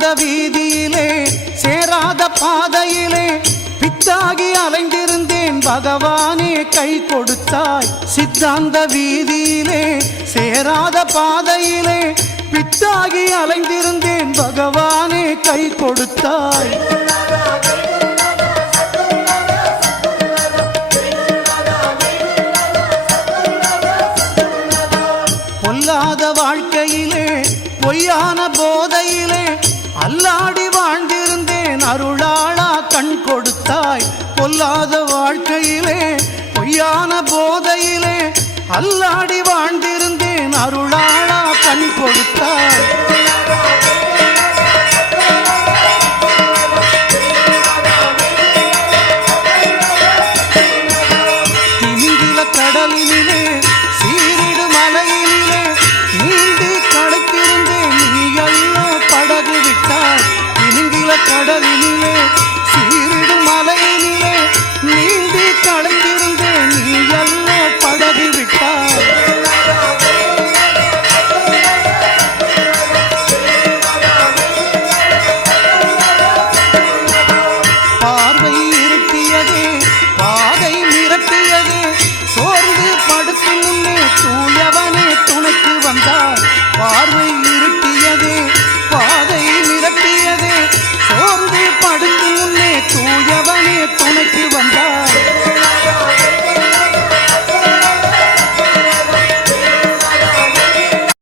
சித்தாந்த வீதியிலே சேராத பாதையிலே பித்தாகி அலைந்திருந்தேன் பகவானே கை கொடுத்தாய். சித்தாந்த வீதியிலே சேராத பாதையிலே பித்தாகி அலைந்திருந்தேன் பகவானே கை கொடுத்தாய். பொல்லாத வாழ்க்கையிலே பொய்யான போதையிலே அல்லாடி வாழ்ந்திருந்தேன் அருளாளா கண் கொடுத்தாய். பொல்லாத வாழ்க்கையிலே பொய்யான போதையிலே அல்லாடி வாழ்ந்திருந்தேன் அருள்